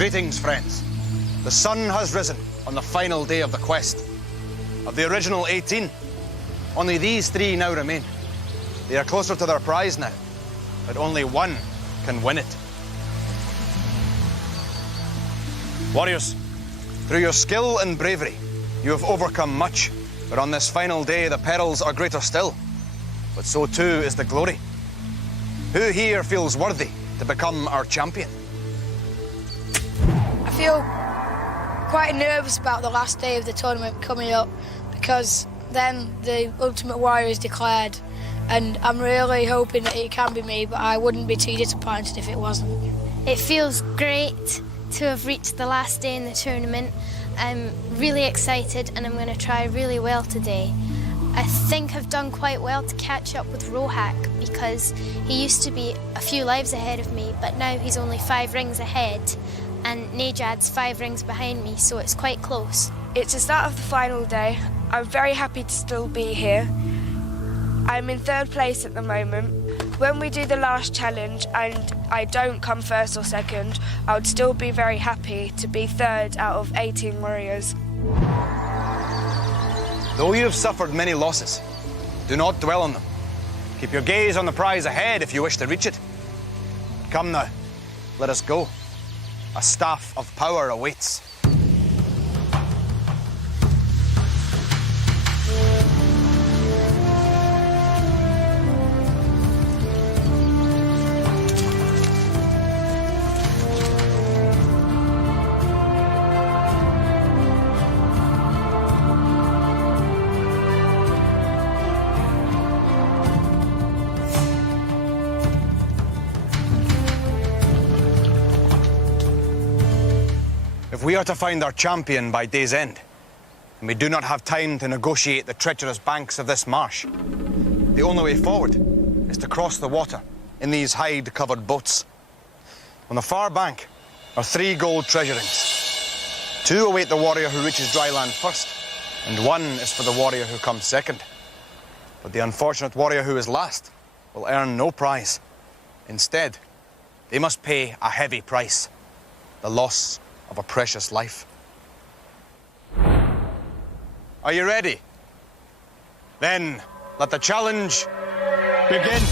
Greetings, friends. The sun has risen on the final day of the quest. Of the original 18, only these 3 now remain. They are closer to their prize now, but only one can win it. Warriors, through your skill and bravery, you have overcome much, but on this final day, the perils are greater still. But so too is the glory. Who here feels worthy to become our champion? I feel quite nervous about the last day of the tournament coming up because then the Ultimate Warrior is declared, and I'm really hoping that it can be me, but I wouldn't be too disappointed if it wasn't. It feels great to have reached the last day in the tournament. I'm really excited and I'm going to try really well today. I think I've done quite well to catch up with Rohak because he used to be a few lives ahead of me, but now he's only 5 rings ahead, and Nejad's 5 rings behind me, so it's quite close. It's the start of the final day. I'm very happy to still be here. I'm in 3rd place at the moment. When we do the last challenge and I don't come 1st or 2nd, I would still be very happy to be 3rd out of 18 warriors. Though you have suffered many losses, do not dwell on them. Keep your gaze on the prize ahead if you wish to reach it. Come now, let us go. A staff of power awaits. If we are to find our champion by day's end, and we do not have time to negotiate the treacherous banks of this marsh, the only way forward is to cross the water in these hide-covered boats. On the far bank are 3 gold treasure rings. 2 await the warrior who reaches dry land first, and 1 is for the warrior who comes second. But the unfortunate warrior who is last will earn no prize. Instead, they must pay a heavy price: the loss of a precious life. Are you ready? Then let the challenge begin.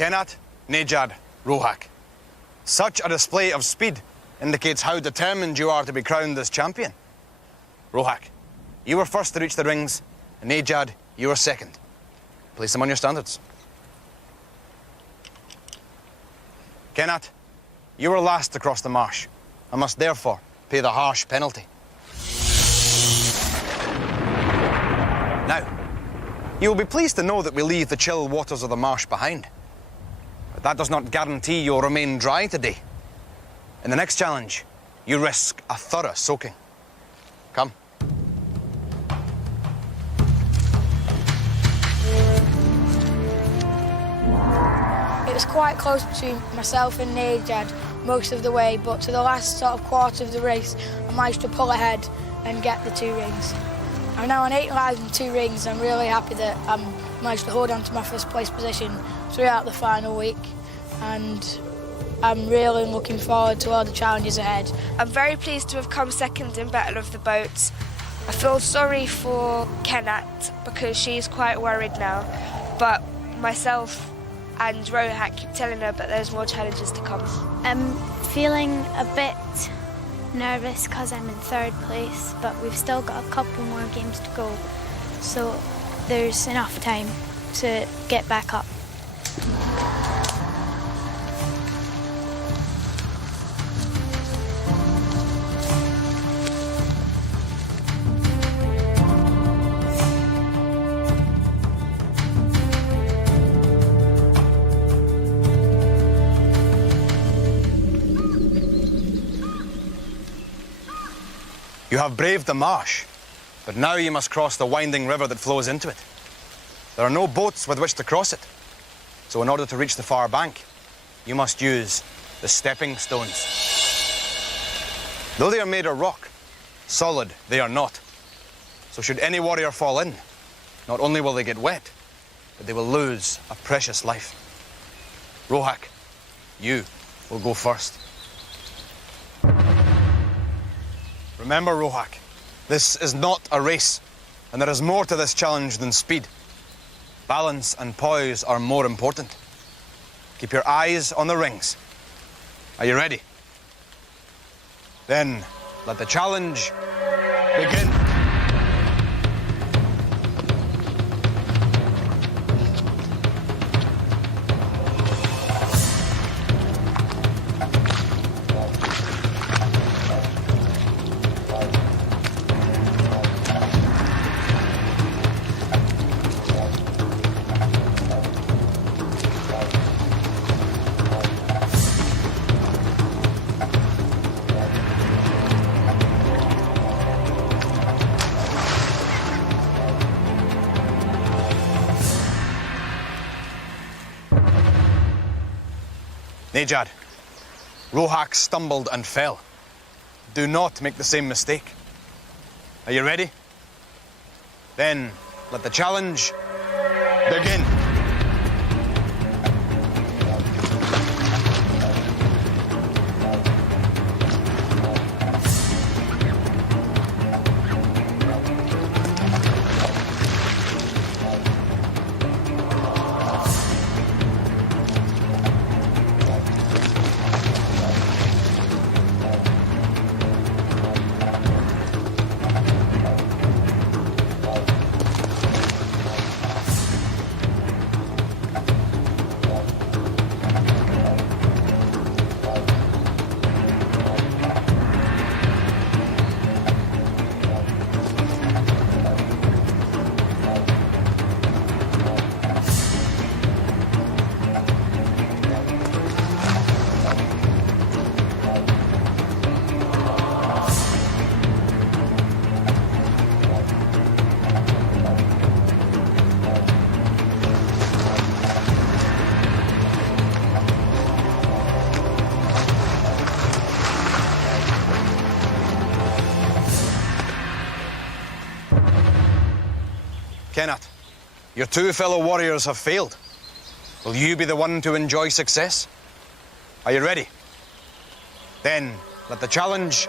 Kenat, Nejad, Rohak. Such a display of speed indicates how determined you are to be crowned as champion. Rohak, you were first to reach the rings, and Nejad, you were second. Place them on your standards. Kenat, you were last to cross the marsh, and must therefore pay the harsh penalty. Now, you will be pleased to know that we leave the chill waters of the marsh behind. But that does not guarantee you'll remain dry today. In the next challenge, you risk a thorough soaking. Come. It was quite close between myself and Nejad most of the way, but to the last sort of quarter of the race, I managed to pull ahead and get the 2 rings. I'm now on 8 lives and 2 rings. I'm really happy that I managed to hold on to my 1st place position throughout the final week, and I'm really looking forward to all the challenges ahead. I'm very pleased to have come second in Battle of the Boats. I feel sorry for Kenat because she's quite worried now, but myself and Rohak keep telling her that there's more challenges to come. I'm feeling a bit nervous because I'm in third place, but we've still got a couple more games to go, so there's enough time to get back up. You have braved the marsh, but now you must cross the winding river that flows into it. There are no boats with which to cross it, so in order to reach the far bank, you must use the stepping stones. Though they are made of rock, solid they are not. So should any warrior fall in, not only will they get wet, but they will lose a precious life. Rohak, you will go first. Remember, Rohak, this is not a race, and there is more to this challenge than speed. Balance and poise are more important. Keep your eyes on the rings. Are you ready? Then let the challenge begin. Nejad, Rohak stumbled and fell. Do not make the same mistake. Are you ready? Then let the challenge begin. Kenat, your two fellow warriors have failed. Will you be the one to enjoy success? Are you ready? Then let the challenge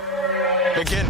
begin.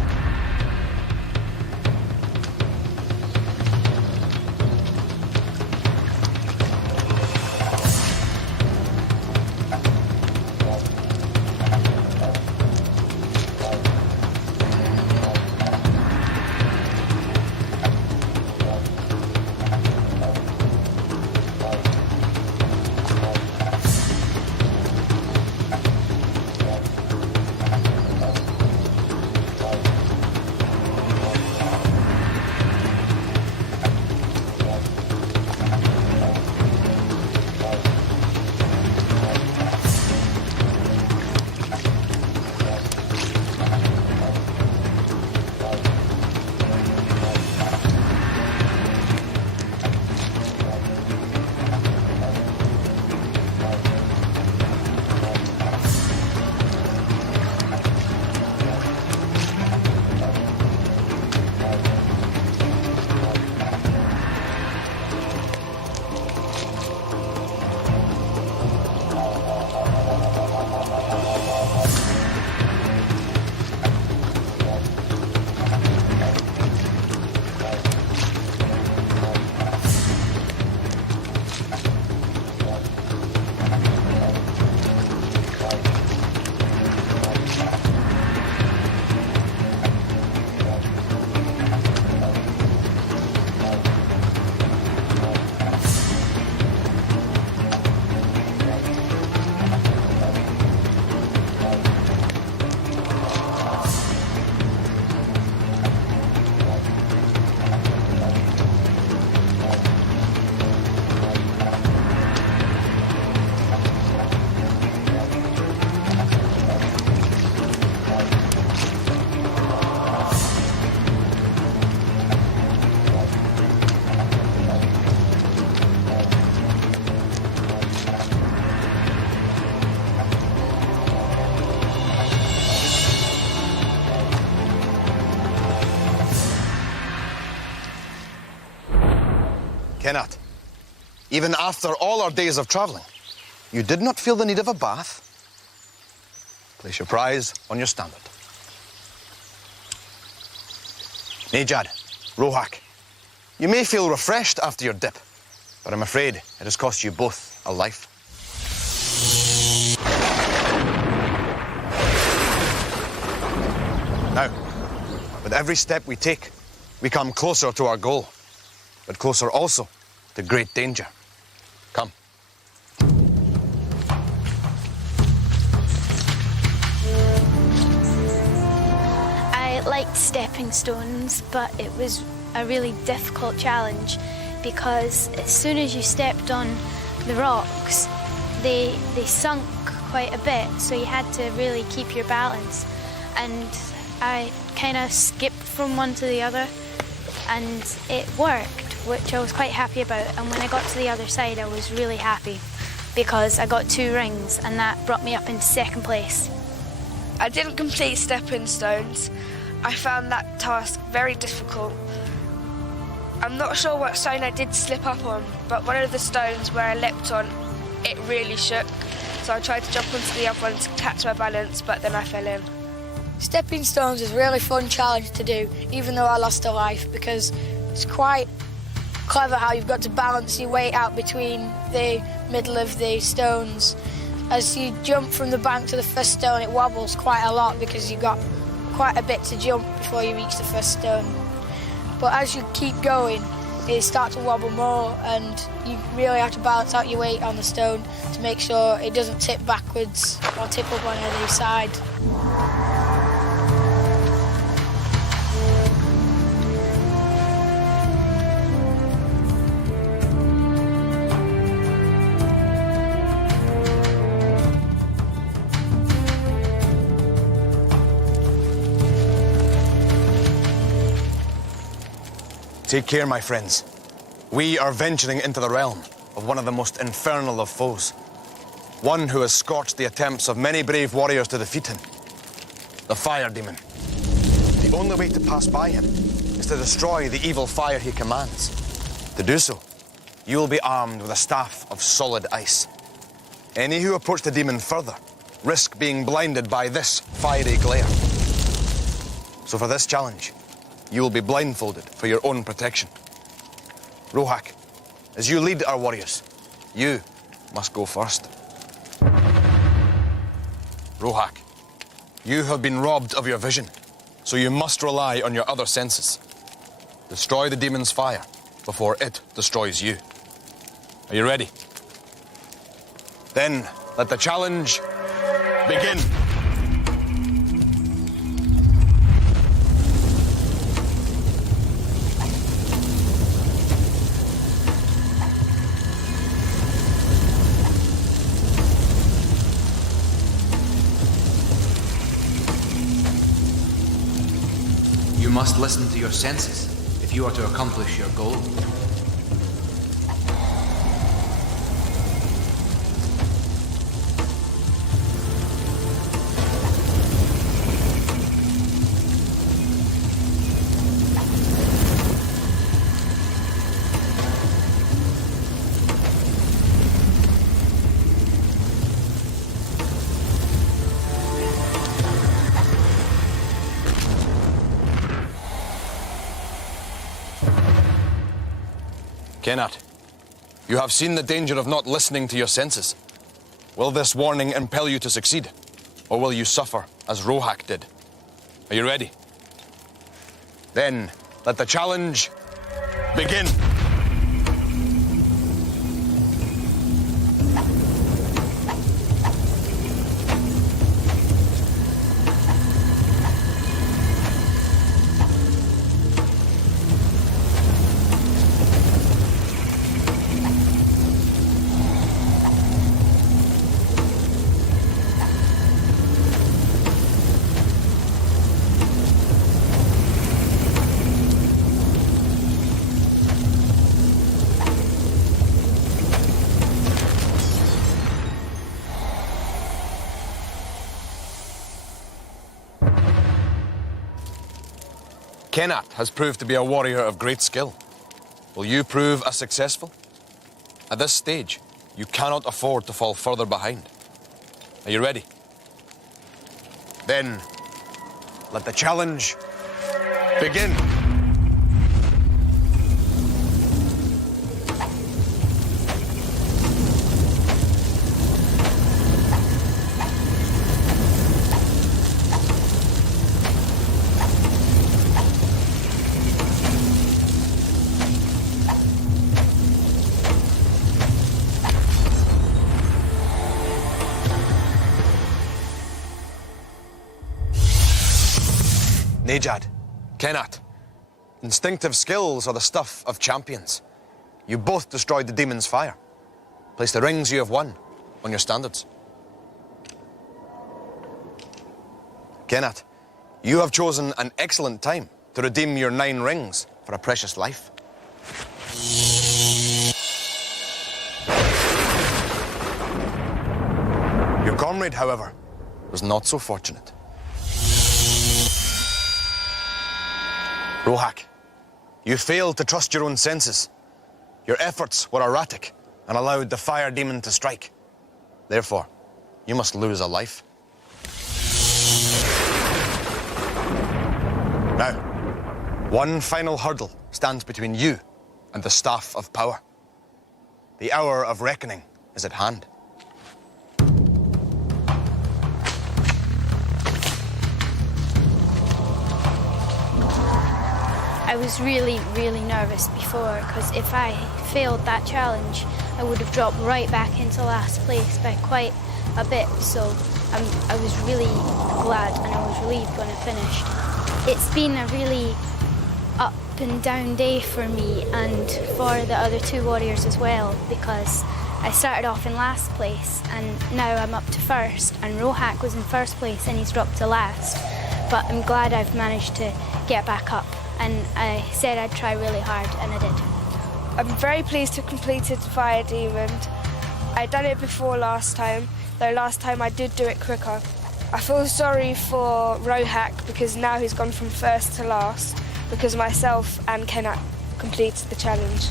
Kenneth, even after all our days of travelling, you did not feel the need of a bath? Place your prize on your standard. Nejad, Rohak, you may feel refreshed after your dip, but I'm afraid it has cost you both a life. Now, with every step we take, we come closer to our goal, but closer also to great danger. Come. I liked stepping stones, but it was a really difficult challenge because as soon as you stepped on the rocks, they sunk quite a bit, so you had to really keep your balance. And I kind of skipped from one to the other, and it worked, which I was quite happy about. And when I got to the other side, I was really happy because I got 2 rings, and that brought me up into 2nd place. I didn't complete stepping stones. I found that task very difficult. I'm not sure what stone I did slip up on, but one of the stones where I leapt on, it really shook. So I tried to jump onto the other one to catch my balance, but then I fell in. Stepping stones is a really fun challenge to do, even though I lost a life, because it's quite clever how you've got to balance your weight out between the middle of the stones. As you jump from the bank to the first stone, it wobbles quite a lot because you've got quite a bit to jump before you reach the first stone. But as you keep going, it starts to wobble more, and you really have to balance out your weight on the stone to make sure it doesn't tip backwards or tip up on either side. Take care, my friends. We are venturing into the realm of one of the most infernal of foes. One who has scorched the attempts of many brave warriors to defeat him. The fire demon. The only way to pass by him is to destroy the evil fire he commands. To do so, you will be armed with a staff of solid ice. Any who approach the demon further risk being blinded by this fiery glare. So for this challenge, you will be blindfolded for your own protection. Rohak, as you lead our warriors, you must go first. Rohak, you have been robbed of your vision, so you must rely on your other senses. Destroy the demon's fire before it destroys you. Are you ready? Then let the challenge begin. You must listen to your senses if you are to accomplish your goal. Kenneth, you have seen the danger of not listening to your senses. Will this warning impel you to succeed, or will you suffer as Rohak did? Are you ready? Then let the challenge begin. Kenneth has proved to be a warrior of great skill. Will you prove as successful? At this stage, you cannot afford to fall further behind. Are you ready? Then, let the challenge begin. Nejad, Kenat, instinctive skills are the stuff of champions. You both destroyed the demon's fire. Place the rings you have won on your standards. Kenat, you have chosen an excellent time to redeem your 9 rings for a precious life. Your comrade, however, was not so fortunate. Rohak, you failed to trust your own senses. Your efforts were erratic and allowed the fire demon to strike. Therefore, you must lose a life. Now, one final hurdle stands between you and the staff of power. The hour of reckoning is at hand. I was really, really nervous before, because if I failed that challenge, I would have dropped right back into last place by quite a bit. So I was really glad and I was relieved when I finished. It's been a really up and down day for me and for the other 2 warriors as well, because I started off in last place and now I'm up to first, and Rohak was in first place and he's dropped to last. But I'm glad I've managed to get back up. And I said I'd try really hard, and I did. I'm very pleased to have completed Fire Demon. I'd done it before last time, though last time I did do it quicker. I feel sorry for Rohak because now he's gone from first to last, because myself and Kenat completed the challenge.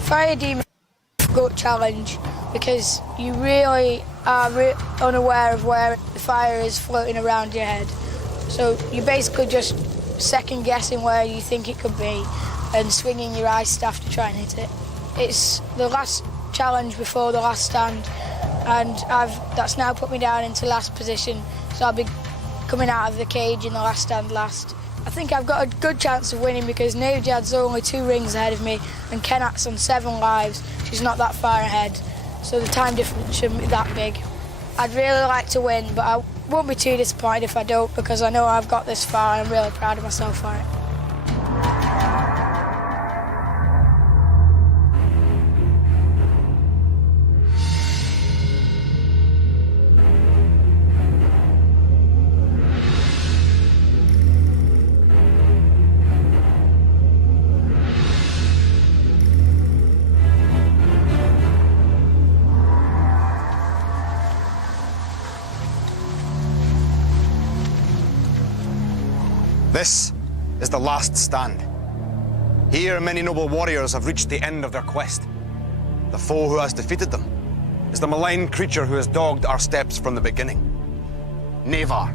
Fire Demon is a difficult challenge because you really are unaware of where the fire is floating around your head. So you're basically just second guessing where you think it could be and swinging your ice staff to try and hit it. It's the last challenge before the last stand, and that's now put me down into last position, so I'll be coming out of the cage in the last stand last. I think I've got a good chance of winning because Nejad's only 2 rings ahead of me and Kenat's on 7 lives. She's not that far ahead, so the time difference shouldn't be that big. I'd really like to win, but I won't be too disappointed if I don't, because I know I've got this far and I'm really proud of myself for it. This is the last stand. Here, many noble warriors have reached the end of their quest. The foe who has defeated them is the malign creature who has dogged our steps from the beginning. Nevar.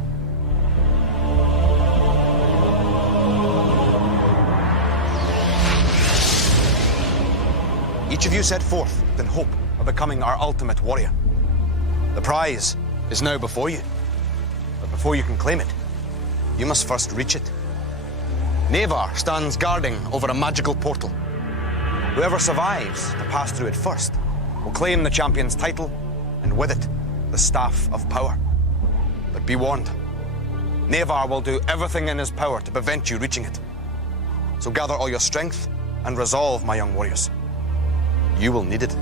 Each of you set forth in hope of becoming our ultimate warrior. The prize is now before you. But before you can claim it, you must first reach it. Nevar stands guarding over a magical portal. Whoever survives to pass through it first will claim the champion's title, and with it, the staff of power. But be warned, Nevar will do everything in his power to prevent you reaching it. So gather all your strength and resolve, my young warriors. You will need it.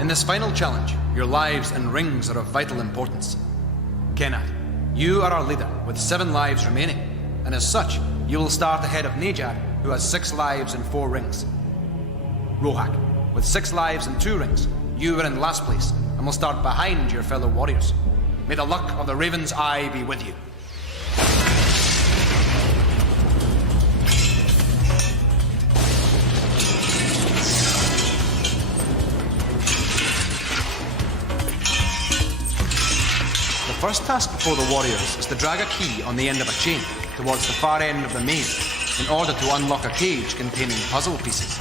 In this final challenge, your lives and rings are of vital importance. Kenat, you are our leader with 7 lives remaining, and as such, you will start ahead of Nejad, who has 6 lives and 4 rings. Rohak, with 6 lives and 2 rings, you are in last place and will start behind your fellow warriors. May the luck of the Raven's Eye be with you. first task before the warriors is to drag a key on the end of a chain towards the far end of the maze in order to unlock a cage containing puzzle pieces.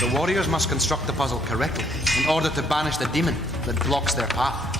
The warriors must construct the puzzle correctly in order to banish the demon that blocks their path.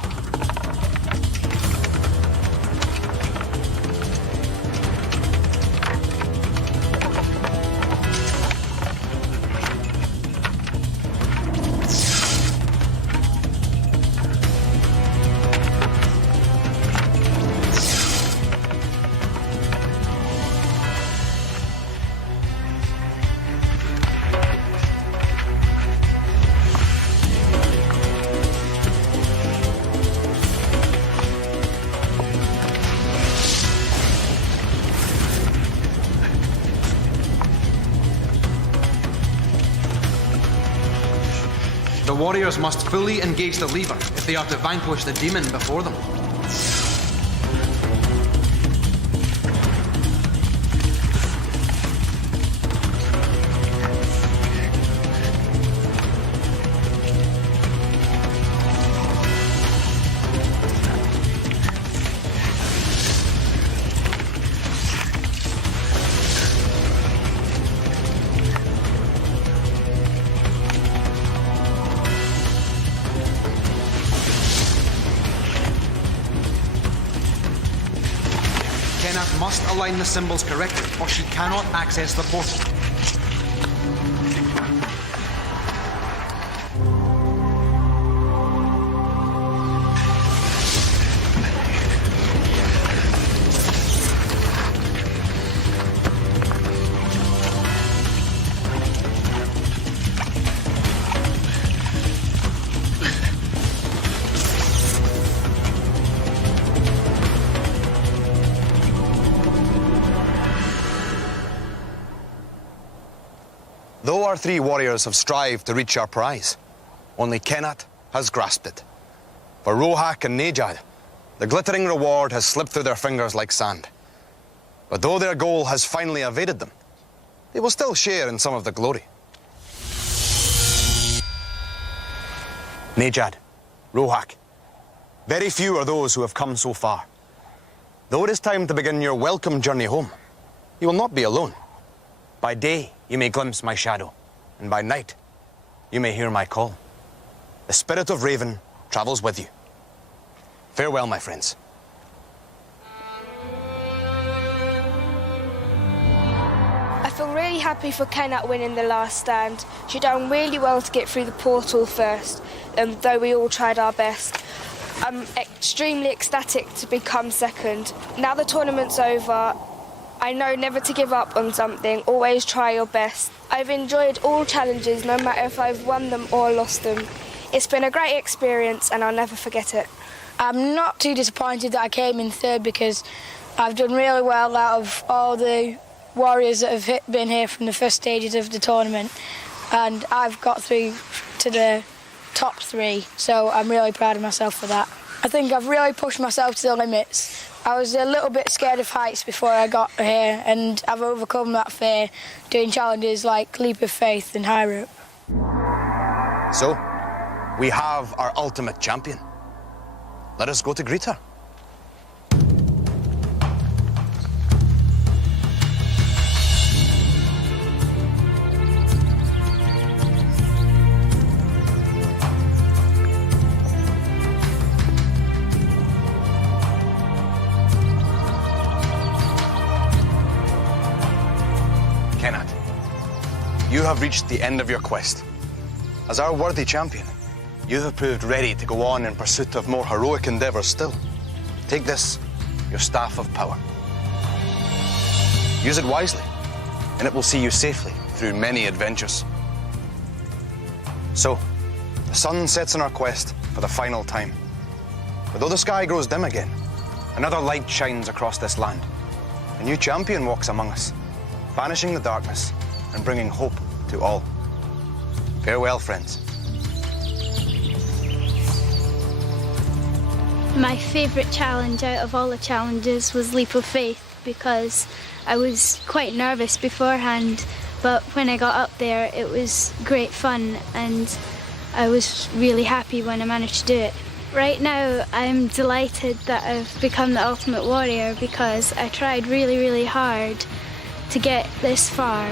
The warriors must fully engage the lever if they are to vanquish the demon before them. Kenneth must align the symbols correctly, or she cannot access the portal. Though our three warriors have strived to reach our prize, only Kenneth has grasped it. For Rohak and Nejad, the glittering reward has slipped through their fingers like sand. But though their goal has finally evaded them, they will still share in some of the glory. Nejad, Rohak, very few are those who have come so far. Though it is time to begin your welcome journey home, you will not be alone. By day, you may glimpse my shadow, and by night, you may hear my call. The spirit of Raven travels with you. Farewell, my friends. I feel really happy for Kenneth winning the last stand. She done really well to get through the portal first, though we all tried our best. I'm extremely ecstatic to become second. Now the tournament's over, I know never to give up on something, always try your best. I've enjoyed all challenges, no matter if I've won them or lost them. It's been a great experience and I'll never forget it. I'm not too disappointed that I came in third because I've done really well out of all the warriors that have been here from the first stages of the tournament, and I've got through to the top three, so I'm really proud of myself for that. I think I've really pushed myself to the limits. I was a little bit scared of heights before I got here, and I've overcome that fear doing challenges like Leap of Faith and High Rope. So, we have our ultimate champion. Let us go to greet her. Kenneth, you have reached the end of your quest. As our worthy champion, you have proved ready to go on in pursuit of more heroic endeavours still. Take this, your staff of power. Use it wisely, and it will see you safely through many adventures. So, the sun sets on our quest for the final time. But though the sky grows dim again, another light shines across this land. A new champion walks among us, banishing the darkness and bringing hope to all. Farewell, friends. My favourite challenge out of all the challenges was Leap of Faith because I was quite nervous beforehand, but when I got up there it was great fun and I was really happy when I managed to do it. Right now I'm delighted that I've become the Ultimate Warrior because I tried really, really hard to get this far.